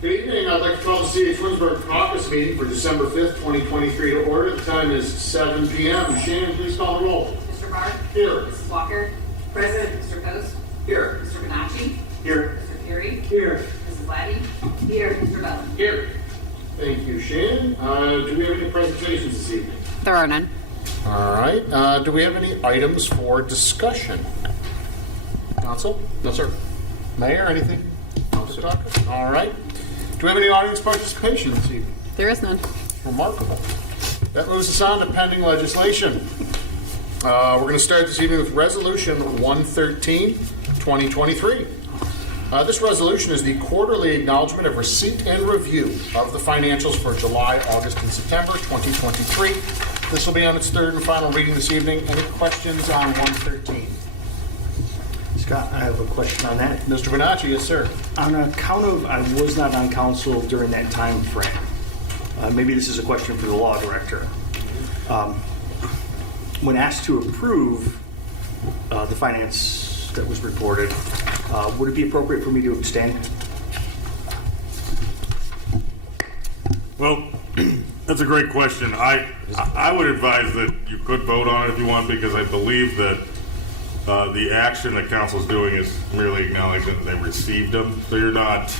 Good evening. I'd like to call the City of Twinsburg Caucus meeting for December 5th, 2023 to order. The time is 7 p.m. Shannon, please call the roll. Mr. Barr? Here. Mrs. Walker? Present. Mr. Post? Here. Mr. Bonacci? Here. Mr. Carey? Here. Mrs. Laddie? Here. Mr. Bell? Here. Thank you, Shannon. Do we have any presentations this evening? There are none. All right. Do we have any items for discussion? Council? No, sir. Mayor, anything? No, sir. All right. Do we have any audience participation this evening? There is none. Remarkable. That moves us on to pending legislation. We're going to start this evening with Resolution 113, 2023. This resolution is the quarterly acknowledgement of receipt and review of the financials for July, August, and September 2023. This will be on its third and final reading this evening. Any questions on 113? Scott, I have a question on that. Mr. Bonacci, yes, sir. On account of I was not on council during that time frame, maybe this is a question for the law director. When asked to approve the finance that was reported, would it be appropriate for me to abstain? Well, that's a great question. I would advise that you could vote on it if you want, because I believe that the action that council's doing is merely acknowledging that they received them. So you're not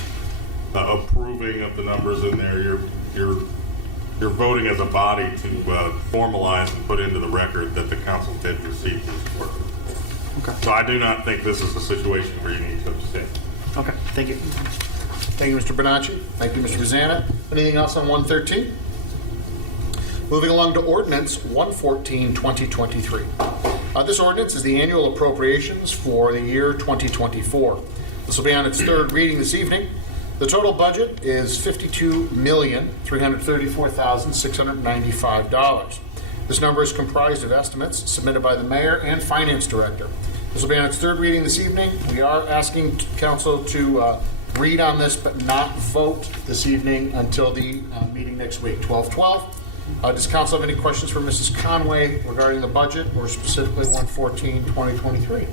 approving of the numbers in there. You're voting as a body to formalize and put into the record that the council did receive these reports. Okay. So I do not think this is a situation where you need to abstain. Okay, thank you. Thank you, Mr. Bonacci. Thank you, Mr. Rosanna. Anything else on 113? Moving along to Ordinance 114, 2023. This ordinance is the annual appropriations for the year 2024. This will be on its third reading this evening. The total budget is $52,334,695. This number is comprised of estimates submitted by the mayor and finance director. This will be on its third reading this evening. We are asking council to read on this but not vote this evening until the meeting next week, 12/12. Does council have any questions for Mrs. Conway regarding the budget or specifically 114, 2023?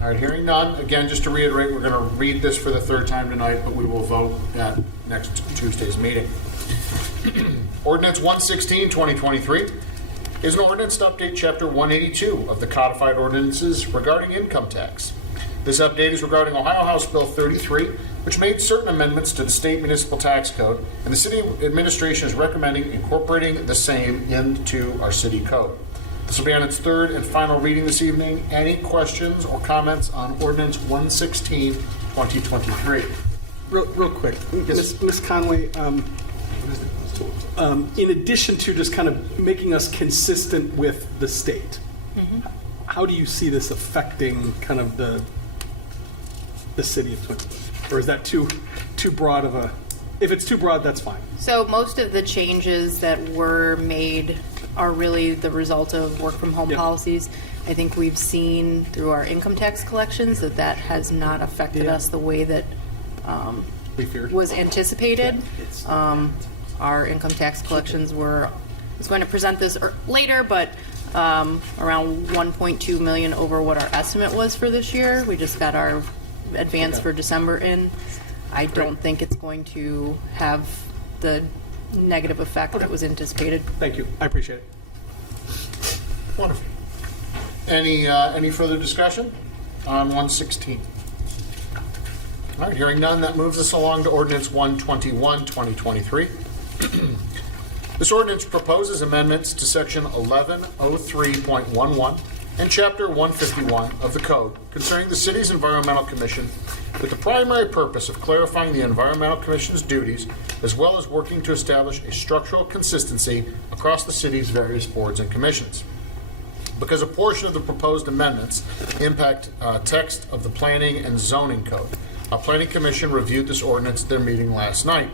All right, hearing none. Again, just to reiterate, we're going to read this for the third time tonight, but we will vote at next Tuesday's meeting. Ordinance 116, 2023 is an ordinance to update Chapter 182 of the Codified Ordinances regarding income tax. This update is regarding Ohio House Bill 33, which made certain amendments to the state municipal tax code, and the city administration is recommending incorporating the same into our city code. This will be on its third and final reading this evening. Any questions or comments on Ordinance 116, 2023? Real quick, Yes. Ms. Conway, in addition to just kind of making us consistent with the state, how do you see this affecting kind of the city of Twinsburg? Or is that too broad of a, if it's too broad, that's fine. So most of the changes that were made are really the result of work from home Yep. policies. I think we've seen through our income tax collections that has not affected Yeah. us the way that We feared. was anticipated. Our income tax collections I was going to present this later, but around 1.2 million over what our estimate was for this year. We just got our advance for December in. I don't think it's going to have the negative effect that was anticipated. Thank you. I appreciate it. Wonderful. Any further discussion on 116? All right, hearing none, that moves us along to Ordinance 121, 2023. This ordinance proposes amendments to Section 1103.11 and Chapter 151 of the Code concerning the City's Environmental Commission, with the primary purpose of clarifying the Environmental Commission's duties, as well as working to establish a structural consistency across the city's various boards and commissions. Because a portion of the proposed amendments impact text of the Planning and Zoning Code, a Planning Commission reviewed this ordinance at their meeting last night.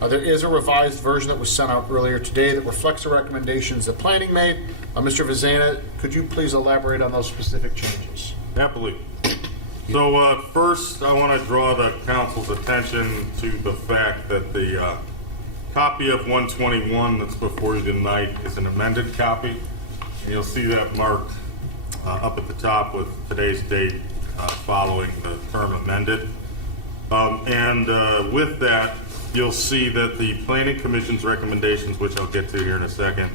There is a revised version that was sent out earlier today that reflects the recommendations that planning made. Mr. Vizana, could you please elaborate on those specific changes? Happily. So first, I want to draw the council's attention to the fact that the copy of 121 that's before you tonight is an amended copy. And you'll see that marked up at the top with today's date following the term amended. With that, you'll see that the Planning Commission's recommendations, which I'll get to here in a second,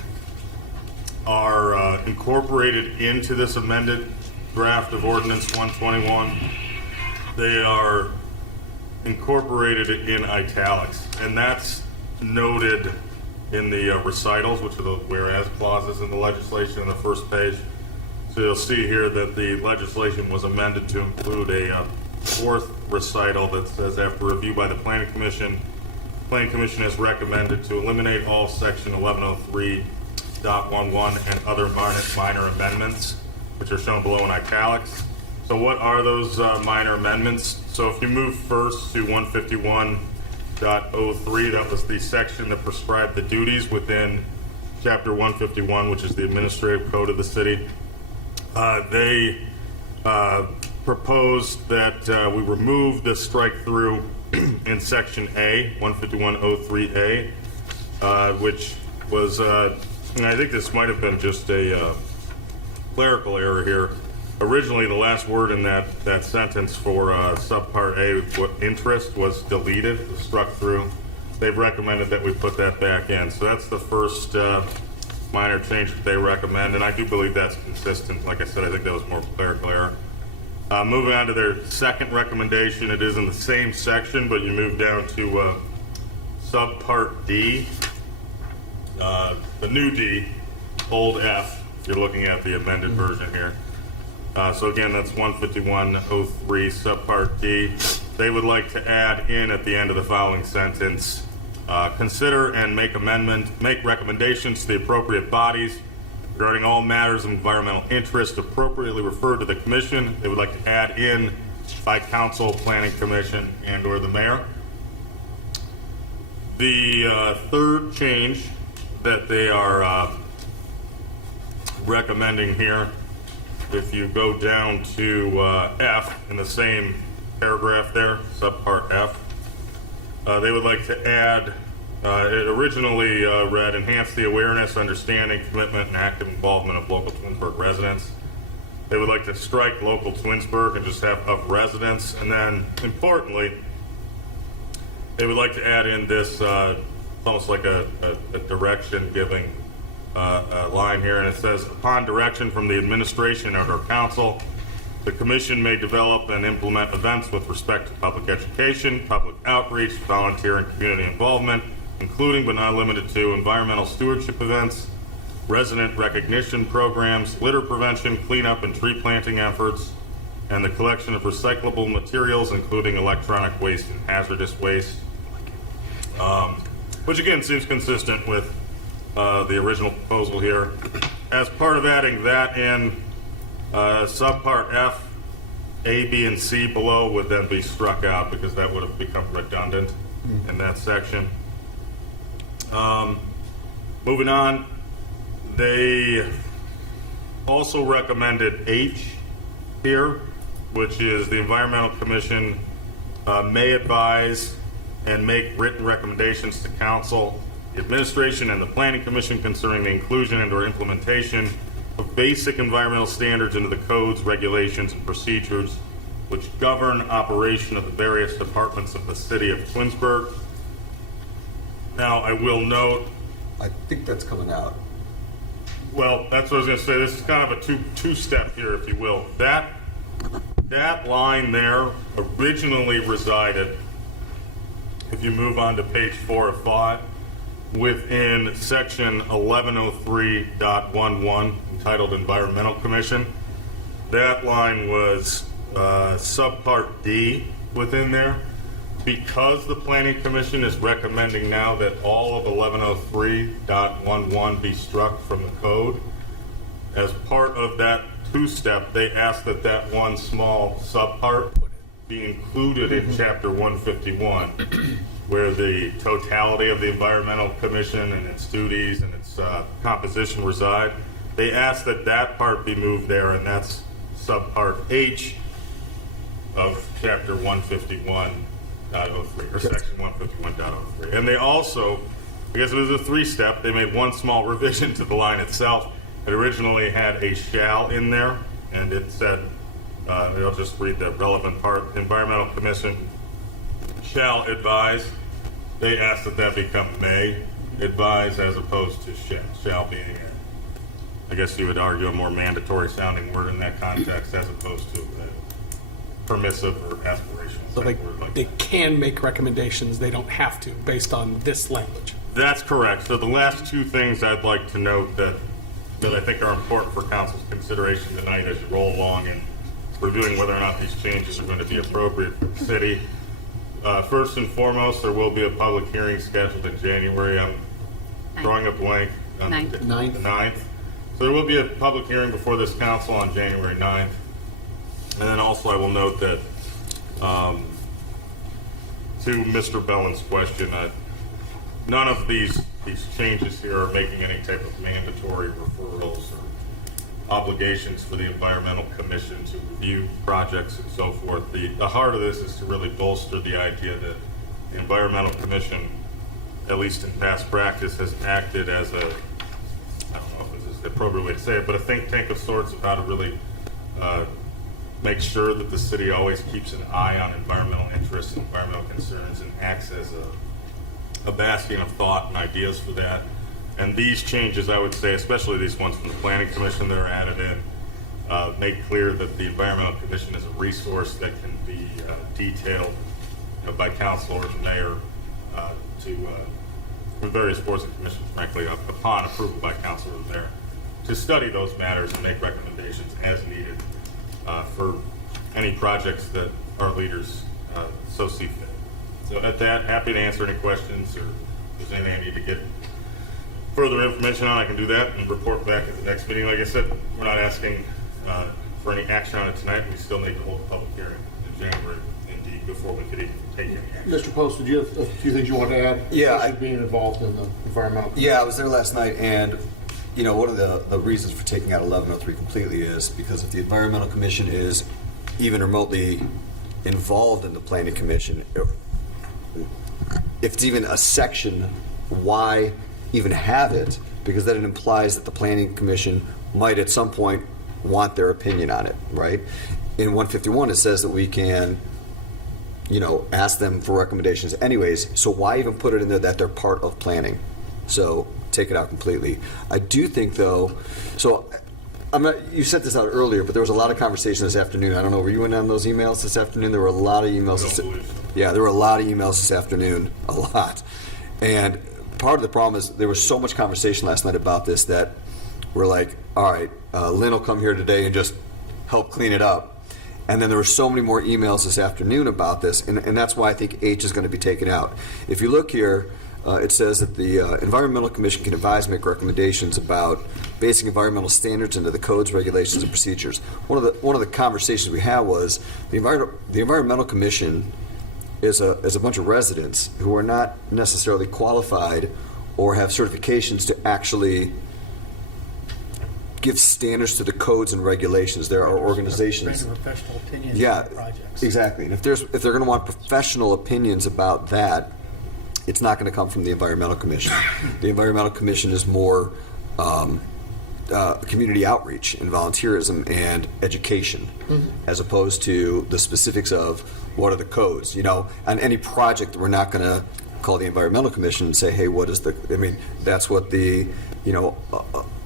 are incorporated into this amended draft of Ordinance 121. They are incorporated in italics, and that's noted in the recitals, which are the whereas clauses in the legislation on the first page. So you'll see here that the legislation was amended to include a fourth recital that says, after review by the Planning Commission has recommended to eliminate all Section 1103.11 and other minor amendments, which are shown below in italics. So what are those minor amendments? So if you move first to 151.03, that was the section that prescribed the duties within Chapter 151, which is the administrative code of the city. They proposed that we remove the strike through in Section A, 151.03A, which was, and I think this might have been just a clerical error here. Originally, the last word in that sentence for subpart A, what interest, was deleted, struck through. They've recommended that we put that back in. So that's the first minor change that they recommend, and I do believe that's consistent. Like I said, I think that was more clerical error. Moving on to their second recommendation, it is in the same section, but you move down to subpart D, the new D, old F, if you're looking at the amended version here. So again, that's 151.03 subpart D. They would like to add in at the end of the following sentence, consider and make recommendations to the appropriate bodies regarding all matters of environmental interest appropriately referred to the commission. They would like to add in by council, planning commission, and or the mayor. The third change that they are recommending here, if you go down to F in the same paragraph there, subpart F, they would like to add, it originally read, enhance the awareness, understanding, commitment, and active involvement of local Twinsburg residents. They would like to strike local Twinsburg and just have of residents. And then, importantly, they would like to add in this, almost like a direction giving line here, and it says, upon direction from the administration and our council, the commission may develop and implement events with respect to public education, public outreach, volunteer and community involvement, including but not limited to environmental stewardship events, resident recognition programs, litter prevention, cleanup and tree planting efforts, and the collection of recyclable materials, including electronic waste and hazardous waste, which again seems consistent with the original proposal here. As part of adding that in, subpart F, A, B, and C below would then be struck out because that would have become redundant in that section. Moving on, they also recommended H here, which is the Environmental Commission may advise and make written recommendations to council, the administration, and the Planning Commission concerning the inclusion and or implementation of basic environmental standards into the codes, regulations, and procedures which govern operation of the various departments of the city of Twinsburg. Now, I will note, I think that's coming out. well, that's what I was going to say. This is kind of a two-step here, if you will. That line there originally resided, if you move on to page 4 of 5, within section 1103.11, entitled Environmental Commission. That line was subpart D within there. Because the Planning Commission is recommending now that all of 1103.11 be struck from the code, as part of that two-step, they asked that that one small subpart be included in Chapter 151, where the totality of the Environmental Commission and its duties and its composition reside. They asked that that part be moved there, and that's subpart H of Chapter 151.03, or Section 151.03. And they also, because it was a three-step, they made one small revision to the line itself. It originally had a shall in there, and it said, I'll just read the relevant part. The Environmental Commission shall advise. They asked that that become may advise as opposed to shall. Shall being, I guess you would argue, a more mandatory sounding word in that context as opposed to a permissive or aspirational So word like they that. can make recommendations, they don't have to, based on this language. That's correct. So the last two things I'd like to note that I think are important for council's consideration tonight as you roll along and reviewing whether or not these changes are going to be appropriate for the city. First and foremost, there will be a public hearing scheduled in January. I'm drawing a blank on Ninth. the 9th. So there will be a public hearing before this council on January 9th. And then also I will note that to Mr. Bellin's question, none of these changes here are making any type of mandatory referrals or obligations for the Environmental Commission to review projects and so forth. The heart of this is to really bolster the idea that the Environmental Commission, at least in past practice, has acted as a, I don't know if this is the appropriate way to say it, but a think tank of sorts of how to really make sure that the city always keeps an eye on environmental interests and environmental concerns and acts as a bastion of thought and ideas for that. And these changes, I would say, especially these ones from the Planning Commission that are added in, make clear that the Environmental Commission is a resource that can be detailed by council or the mayor for various boards and commissions, frankly, upon approval by council or the mayor, to study those matters and make recommendations as needed for any projects that our leaders so see fit. So at that, happy to answer any questions, or if there's anything I need to get further information on, I can do that and report back at the next meeting. Like I said, we're not asking for any action on it tonight. We still need to hold a public hearing in January, indeed, before we could even take any action. Mr. Post, did you have a few things you want to add? Yeah, Especially being involved in the environmental. Yeah, I was there last night, and one of the reasons for taking out 1103 completely is because if the Environmental Commission is even remotely involved in the Planning Commission, if it's even a section, why even have it? Because then it implies that the Planning Commission might at some point want their opinion on it, right? In 151, it says that we can, ask them for recommendations anyways, so why even put it in there that they're part of planning? So take it out completely. I do think, though, so you sent this out earlier, but there was a lot of conversation this afternoon. I don't know, were you in on those emails this afternoon? There were a lot of emails. I don't believe so. Yeah, there were a lot of emails this afternoon, a lot. And part of the problem is there was so much conversation last night about this that we're like, all right, Lynn will come here today and just help clean it up. And then there were so many more emails this afternoon about this, and that's why I think H is going to be taken out. If you look here, it says that the Environmental Commission can advise and make recommendations about basic environmental standards into the codes, regulations, and procedures. One of the conversations we had was the Environmental Commission is a bunch of residents who are not necessarily qualified or have certifications to actually give standards to the codes and regulations. There are organizations. Professional opinions Yeah, on projects. exactly. And if they're going to want professional opinions about that, it's not going to come from the Environmental Commission. The Environmental Commission is more community outreach and volunteerism and education, as opposed to the specifics of what are the codes. On any project, we're not going to call the Environmental Commission and say, hey, what is that's what the,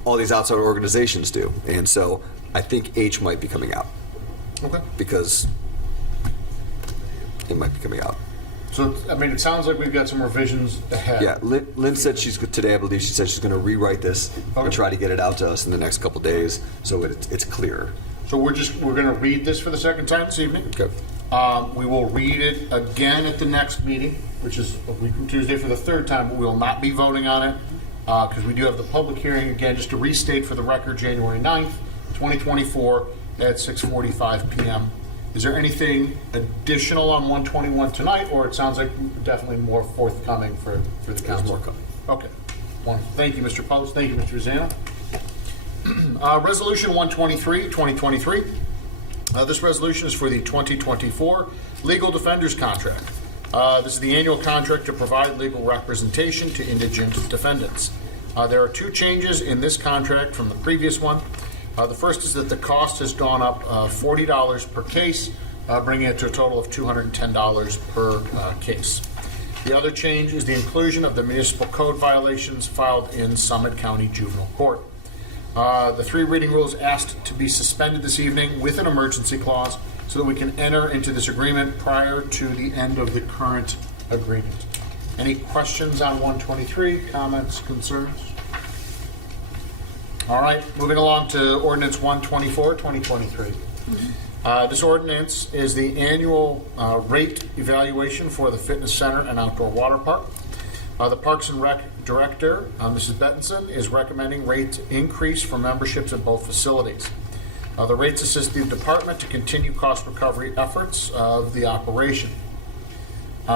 all these outside organizations do. And so I think H might be coming out. Okay. Because it might be coming out. So, it sounds like we've got some revisions ahead. Yeah, Lynn said today, I believe she said she's going to rewrite this and try to get it out to us in the next couple days so it's clearer. So we're going to read this for the second time this evening. Okay. We will read it again at the next meeting, which is a week from Tuesday, for the third time, but we will not be voting on it because we do have the public hearing again, just to restate for the record, January 9th, 2024 at 6:45 p.m. Is there anything additional on 121 tonight, or it sounds like definitely more forthcoming for the council? There's more coming. Okay. Wonderful. Thank you, Mr. Post. Thank you, Mr. Rosanna. Resolution 123, 2023. This resolution is for the 2024 Legal Defenders Contract. This is the annual contract to provide legal representation to indigent defendants. There are two changes in this contract from the previous one. The first is that the cost has gone up $40 per case bringing it to a total of $210 per case. The other change is the inclusion of the municipal code violations filed in Summit County Juvenile Court. The 3 reading rules asked to be suspended this evening with an emergency clause so that we can enter into this agreement prior to the end of the current agreement. Any questions on 123? Comments, concerns? All right, moving along to ordinance 124, 2023. This ordinance is the annual rate evaluation for the fitness center and outdoor water park. The Parks and Rec Director, Mrs. Bettinson, is recommending rate increase for memberships at both facilities. The rates assist the department to continue cost recovery efforts of the operation.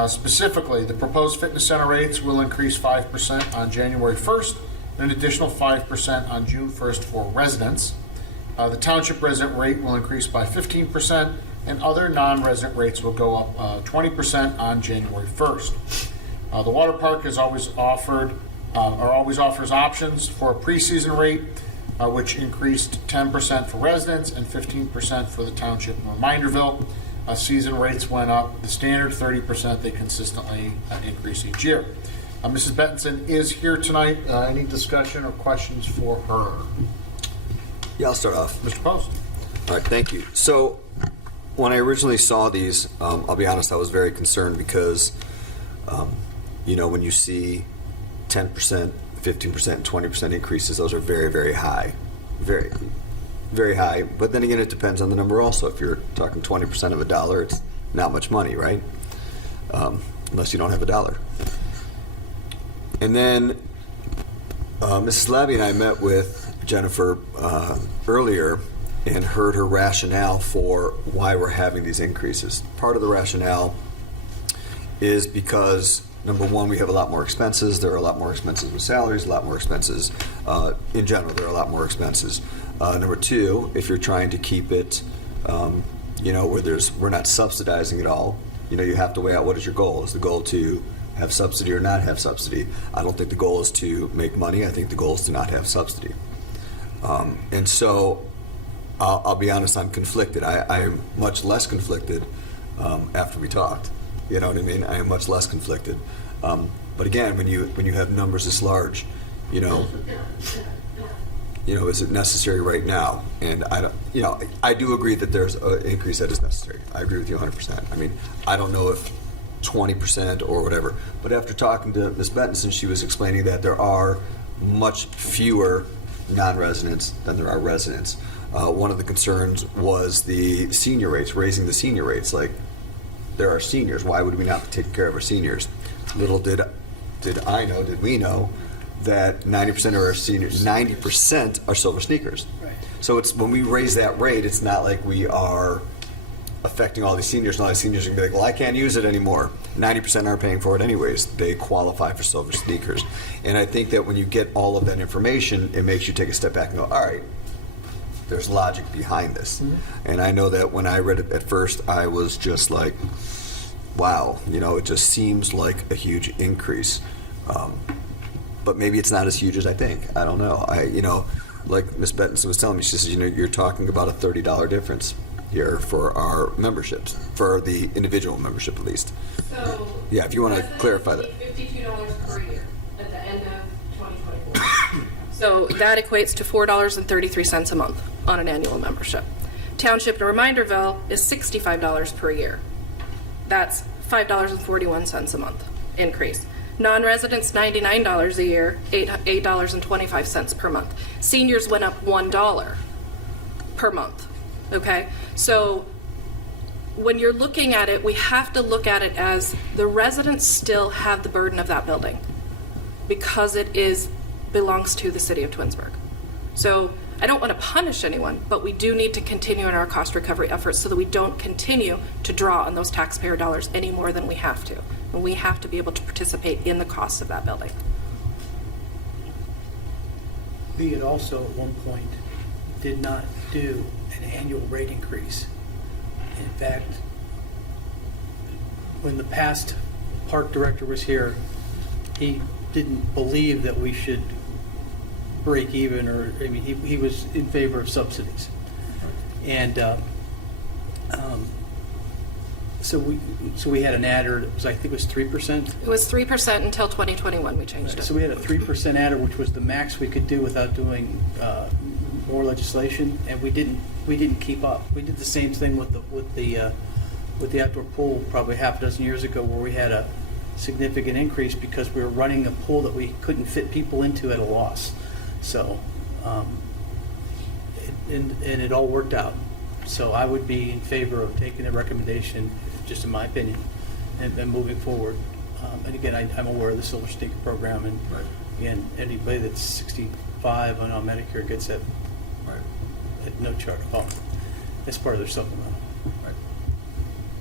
Specifically, the proposed fitness center rates will increase 5% on January 1st, and an additional 5% on June 1st for residents. The township resident rate will increase by 15%, and other non-resident rates will go up 20% on January 1st. The water park has always offers options for a preseason rate, which increased 10% for residents and 15% for the township in Reminderville. Season rates went up the standard 30%. They consistently increase each year. Mrs. Bettinson is here tonight. Any discussion or questions for her? Yeah, I'll start off. Mr. Post. All right, thank you. So when I originally saw these, I'll be honest, I was very concerned because, when you see 10%, 15%, and 20% increases, those are very, very high. Very, very high. But then again, it depends on the number also. If you're talking 20% of $1, it's not much money, right? Unless you don't have $1. And then Mrs. Labby and I met with Jennifer earlier and heard her rationale for why we're having these increases. Part of the rationale is because, number one, we have a lot more expenses. There are a lot more expenses with salaries, a lot more expenses. In general, there are a lot more expenses. Number two, if you're trying to keep it, where we're not subsidizing it all, you have to weigh out what is your goal. Is the goal to have subsidy or not have subsidy? I don't think the goal is to make money. I think the goal is to not have subsidy. And so I'll be honest, I'm conflicted. I am much less conflicted after we talked. You know what I mean? I am much less conflicted. But again, when you have numbers this large, is it necessary right now? And I do agree that there's an increase that is necessary. I agree with you 100%. I mean, I don't know if 20% or whatever. But after talking to Ms. Bettinson, she was explaining that there are much fewer non-residents than there are residents. One of the concerns was the senior rates, raising the senior rates. Like, there are seniors. Why would we not be taking care of our seniors? Little did we know that 90% of our seniors, 90% are silver sneakers. Right. So it's when we raise that rate, it's not like we are affecting all these seniors. And all these seniors are going to be like, well, I can't use it anymore. 90% aren't paying for it anyways. They qualify for silver sneakers. And I think that when you get all of that information, it makes you take a step back and go, all right, there's logic behind this. Mm-hmm. And I know that when I read it at first, I was just like, wow, it just seems like a huge increase. But maybe it's not as huge as I think. I don't know. Like Ms. Bettinson was telling me, she says, you're talking about a $30 difference here for our memberships, for the individual membership at least. So. Yeah, if you want to clarify that. $52 per year at the end of 2024. So that equates to $4.33 a month on an annual membership. Township in Reminderville is $65 per year. That's $5.41 a month increase. Non-residents, $99 a year, $8.25 per month. Seniors went up $1 per month, okay? So when you're looking at it, we have to look at it as the residents still have the burden of that building because it belongs to the city of Twinsburg. So I don't want to punish anyone, but we do need to continue in our cost recovery efforts so that we don't continue to draw on those taxpayer dollars any more than we have to. And we have to be able to participate in the costs of that building. We had also at one point did not do an annual rate increase. In fact, when the past park director was here, he didn't believe that we should break even, or he was in favor of subsidies. And So we had an adder that was, I think it was 3%. It was 3% until 2021, we changed So it. we had a 3% adder, which was the max we could do without doing more legislation, and we didn't keep up. We did the same thing with the outdoor pool probably half a dozen years ago, where we had a significant increase because we were running a pool that we couldn't fit people into at a loss. So, and it all worked out. So I would be in favor of taking the recommendation, just in my opinion, and moving forward. And again, I'm aware of the Silver Sneaker program, and again, anybody that's 65 on Medicare gets that at no charge at all. It's part of their supplemental.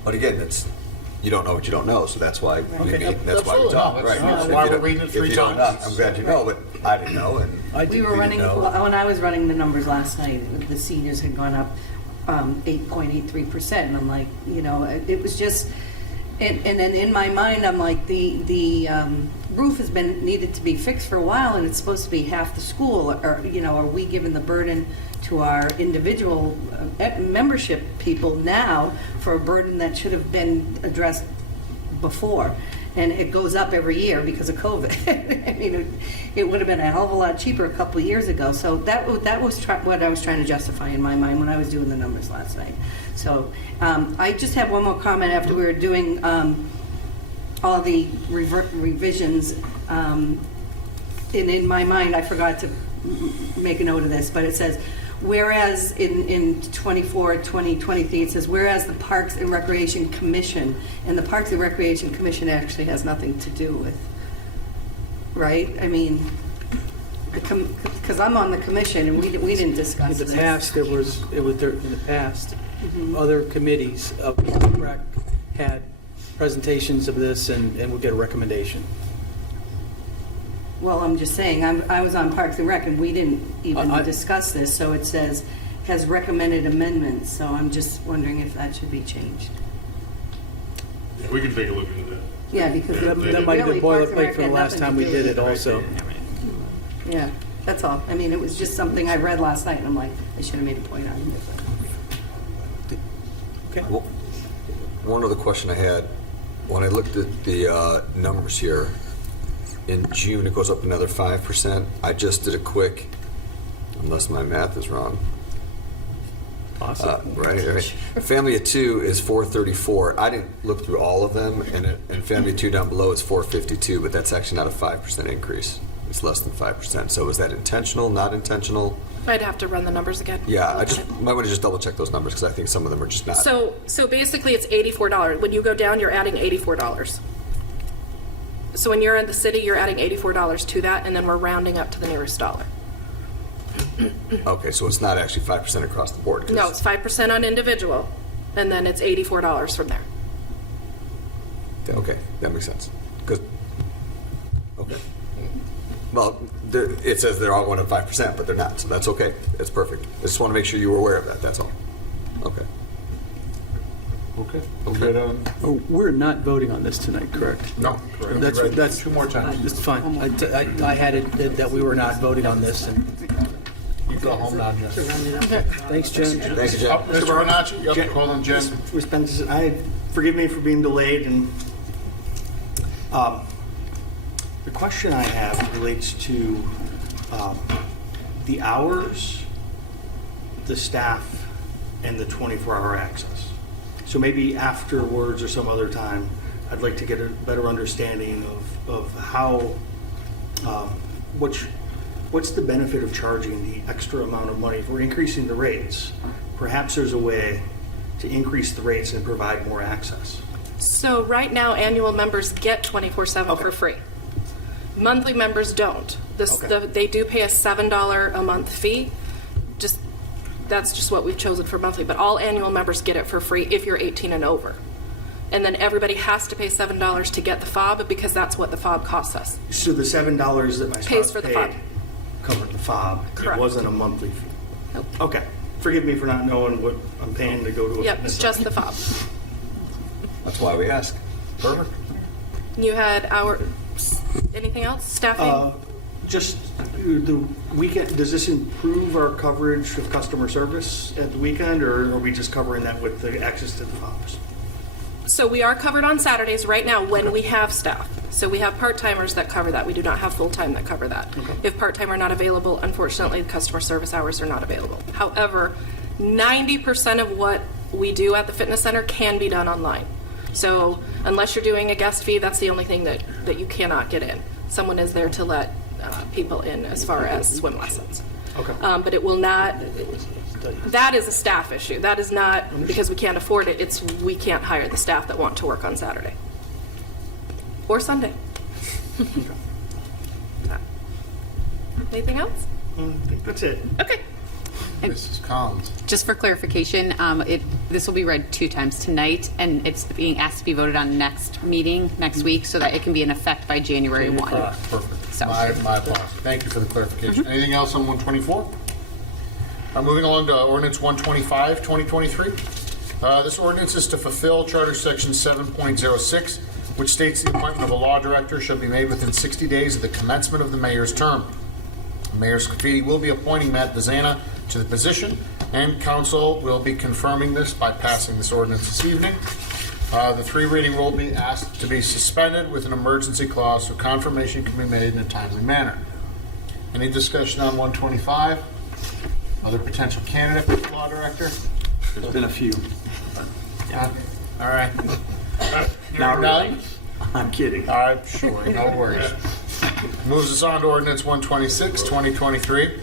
But again, you don't know what you don't know, so that's why we Okay. meet, that's why we Absolutely. talk. No, Right. that's If why you we're don't- reading it if 3 you don't times. know, I'm glad you know, but I didn't know, and We We were running, when I was running the numbers last night, the seniors had gone up 8.83%, and I'm like, it was just, and then in my mind, I'm like, the roof has been needed to be fixed for a while, and it's supposed to be half the school, or, are we giving the burden to our individual membership people now for a burden that should have been addressed before? And it goes up every year because of COVID. I mean, it would have been a hell of a lot cheaper a couple of years ago. So that was what I was trying to justify in my mind when I was doing the numbers last night. So I just have one more comment after we were doing all the revisions. And in my mind, I forgot to make a note of this, but it says, whereas in 2023, it says, whereas the Parks and Recreation Commission, and the Parks and Recreation Commission actually has nothing to do with, right? I mean, because I'm on the commission, and we didn't discuss In this. the past, in the past, other committees of rec had presentations of this and would get a recommendation. Well, I'm just saying, I was on Parks and Rec, and we didn't even I- discuss this, so it says, has recommended amendments, so I'm just wondering if that should be changed. Yeah, we can take a look into that. Yeah, because That might have really, been Parks and boilerplate Rec from the had last nothing time to we do did with it also. Yeah, that's all. I mean, it was just something I read last night, and I'm like, I should have made a point out of it. Okay. Well, one other question I had, when I looked at the numbers here, in June it goes up another 5%. I just did a quick, unless my math is wrong. Awesome. Right. Family of 2 is 434. I didn't look through all of them, and family of 2 down below is 452, but that's actually not a 5% increase. It's less than 5%. So is that intentional, not intentional? I'd have to run the numbers again. Yeah, I just might want to just double check those numbers because I think some of them are just not. So basically, it's $84. When you go down, you're adding $84. So when you're in the city, you're adding $84 to that, and then we're rounding up to the nearest dollar. Okay, so it's not actually 5% across the board. 'cause- No, it's 5% on individual, and then it's $84 from there. Okay, that makes sense. Okay. Well, it says they're all going at 5%, but they're not, so that's okay. That's perfect. I just want to make sure you were aware of that, that's all. Okay. Okay. Okay. Oh, we're not voting on this tonight, correct? No, correct. That's 2 more times. It's fine. I had it that we were not voting on this. And You go home now, Jen. thanks, Jen. Thank you, Jen. Oh, Mr. Bernacci, you have to call on Jen. Forgive me for being delayed, and the question I have relates to the hours, the staff, and the 24-hour access. So maybe afterwards or some other time, I'd like to get a better understanding of how, what's the benefit of charging the extra amount of money? If we're increasing the rates, perhaps there's a way to increase the rates and provide more access. So right now, annual members get 24/7 for free. Monthly members don't. They do pay a $7 a month fee. That's just what we've chosen for monthly. But all annual members get it for free if you're 18 and over. And then everybody has to pay $7 to get the fob because that's what the fob costs us. So the $7 that my Pays spouse for the paid fob. covered the fob. Correct. It wasn't a monthly fee. Nope. Okay. Forgive me for not knowing what I'm paying to go to a Yep, fitness just the center. fob. That's why we ask. Perfect. You had anything else? Staffing? Just the weekend, does this improve our coverage of customer service at the weekend, or are we just covering that with the access to the fobs? So we are covered on Saturdays right now when we have staff. So we have part-timers that cover that. We do not have full-time that cover that. If part-time are not available, unfortunately, the customer service hours are not available. However, 90% of what we do at the fitness center can be done online. So unless you're doing a guest fee, that's the only thing that you cannot get in. Someone is there to let people in as far as swim lessons. Okay. But it will not, that is a staff issue. That is not because we can't afford it, it's we can't hire the staff that want to work on Saturday. Or Sunday. Anything else? I think that's it. Okay. Mrs. Collins. Just for clarification, this will be read 2 times tonight, and it's being asked to be voted on next meeting, next week, so that it can be in effect by January 1. Perfect. So- My apologies. Thank you for the clarification. Anything else on 124? Moving along to ordinance 125, 2023. This ordinance is to fulfill Charter Section 7.06, which states the appointment of a law director shall be made within 60 days of the commencement of the mayor's term. Mayor Scafidi will be appointing Matt Vazana to the position, and council will be confirming this by passing this ordinance this evening. The 3 reading rule will be asked to be suspended with an emergency clause so confirmation can be made in a timely manner. Any discussion on 125? Other potential candidate for the law director? There's been a few. All right. Not None? really. I'm kidding. All right, sure, no worries. Moves us on to ordinance 126, 2023.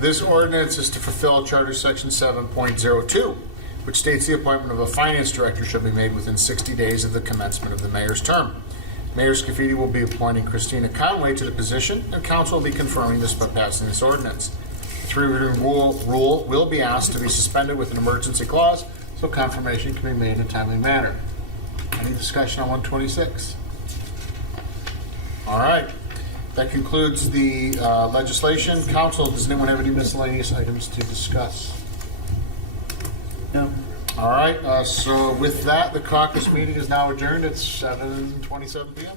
This ordinance is to fulfill Charter Section 7.02, which states the appointment of a finance director shall be made within 60 days of the commencement of the mayor's term. Mayor Scafidi will be appointing Christina Conway to the position, and council will be confirming this by passing this ordinance. The 3 reading rule will be asked to be suspended with an emergency clause so confirmation can be made in a timely manner. Any discussion on 126? All right. That concludes the legislation. Council, does anyone have any miscellaneous items to discuss? No. All right. So with that, the caucus meeting is now adjourned at 7:27 p.m.